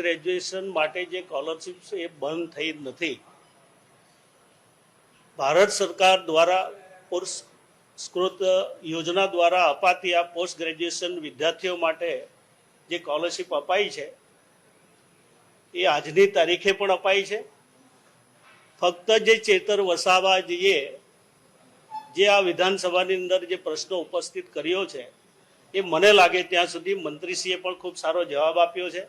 Graduation માટે જે scholarship છે એ બંધ થઈ નથી. ભારત સરકાર દ્વારા પુરસ્કૃત યોજના દ્વારા અપાતી આ પોસ્ટ ગ્રેજ્યુએશન વિદ્યાર્થીઓ માટે જે સ્કોલરશિપ અપાઈ છે એ આજની તારીખે પણ અપાઈ છે. ફક્ત જે ચેતર વસાવાજીએ જે આ વિધાનસભાની અંદર જે પ્રશ્નો ઉપસ્થિત કર્યો છે એ મને લાગે ત્યાં સુધી મંત્રીશ્રીએ પણ ખૂબ સારો જવાબ આપ્યો છે,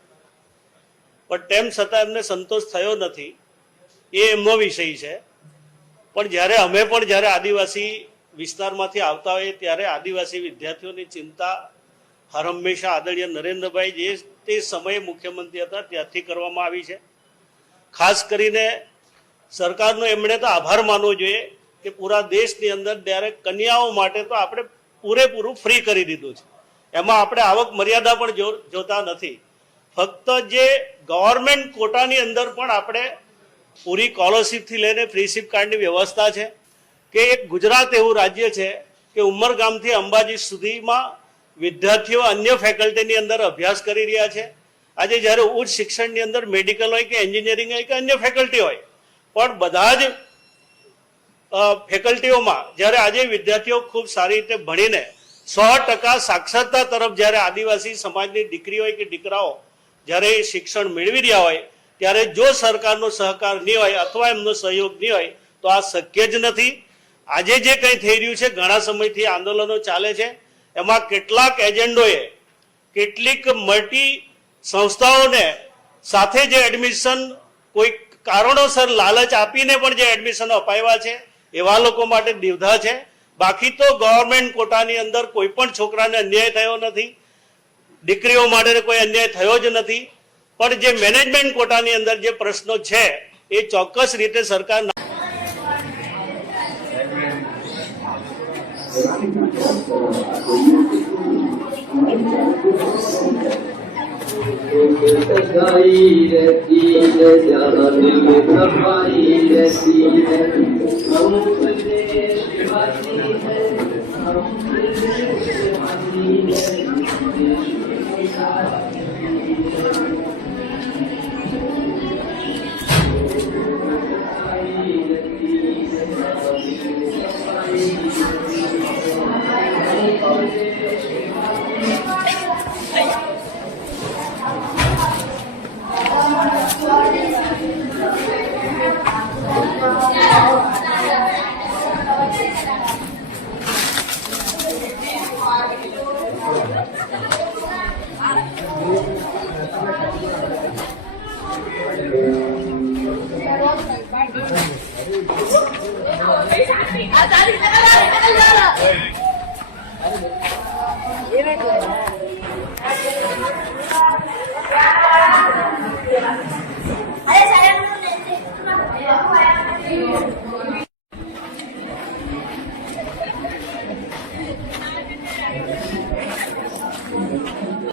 પણ તેમ છતાં એમને સંતોષ થયો નથી. એ એમનો વિષય છે. પણ જ્યારે અમે પણ જ્યારે આદિવાસી વિસ્તારમાંથી આવતા હોઈએ ત્યારે આદિવાસી વિદ્યાર્થીઓની ચિંતા હર હંમેશા આદરણીય નરેન્દ્રભાઈ જે તે સમયે મુખ્યમંત્રી હતા ત્યારથી કરવામાં આવી છે. ખાસ કરીને સરકારનો એમણે તો આભાર માનવો જોઈએ કે પૂરા દેશની અંદર ડાયરેક્ટ કન્યાઓ માટે તો આપણે પૂરેપૂરું ફ્રી કરી દીધું છે. એમાં આપણે આવક મર્યાદા પણ જોતા નથી. ફક્ત જે ગવર્મેન્ટ કોટાની અંદર પણ આપણે પૂરી સ્કોલરશીપથી લઈને ફ્રીશીપ કાર્ડની વ્યવસ્થા છે કે એક ગુજરાત એવું રાજ્ય છે કે ઉમરગામથી અંબાજી સુધીમાં વિદ્યાર્થીઓ અન્ય ફેકલ્ટીની અંદર અભ્યાસ કરી રહ્યા છે. આજે જ્યારે ઉચ્ચ શિક્ષણની અંદર મેડિકલ હોય કે એન્જિનિયરિંગ હોય કે અન્ય ફેકલ્ટી હોય પણ બધા જ ફેકલ્ટીઓમાં જ્યારે આજે વિદ્યાર્થીઓ ખૂબ સારી રીતે ભણીને 100% સાક્ષરતા તરફ જ્યારે આદિવાસી સમાજની દીકરી હોય કે દીકરાઓ જ્યારે શિક્ષણ મેળવી રહ્યા હોય ત્યારે જો સરકારનો સહકાર નહીં હોય અથવા એમનો સહયોગ નહીં હોય તો આ શક્ય જ નથી. આજે જે કંઈ થઈ રહ્યું છે, ઘણા સમયથી આંદોલનો ચાલે છે, એમાં કેટલાક એજન્ડોએ કેટલીક મલ્ટી સંસ્થાઓને સાથે જે એડમિશન કોઈ કારણોસર લાલચ આપીને પણ જે એડમિશન અપાવ્યા છે એવા લોકો માટે દીવધા છે. બાકી તો ગવર્મેન્ટ કોટાની અંદર કોઈ પણ છોકરાને અન્યાય થયો નથી, દીકરીઓ માટે કોઈ અન્યાય થયો જ નથી. પણ જે મેનેજમેન્ટ કોટાની અંદર જે પ્રશ્નો છે એ ચોક્કસ રીતે સરકાર Ada